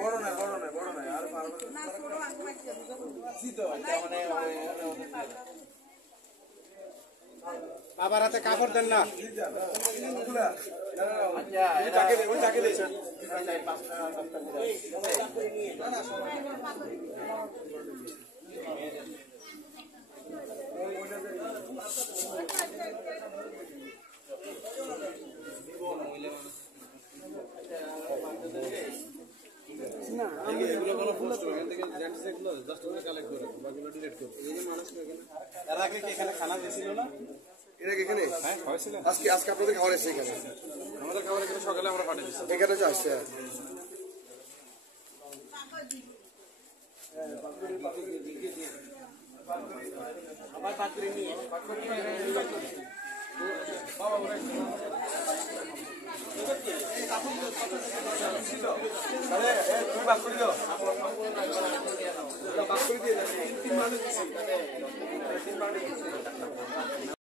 বড় না আর পারবো না ছোট আঙ্গুল সিতো এটা মানে বাবার হাতে কাপড় দেন না যাকে দে খানা দিয়েছিল না এরা এখানে আজকে আপনাদের খাবার এসেছে এখানে আমাদের খাবার এখানে সকালে আমরা পাঠিয়ে দিচ্ছি এখানে তো আসছে আবার পাত্রে নিয়ে তুমি বাস করে দাও বাস করে দিয়ে 3 মাস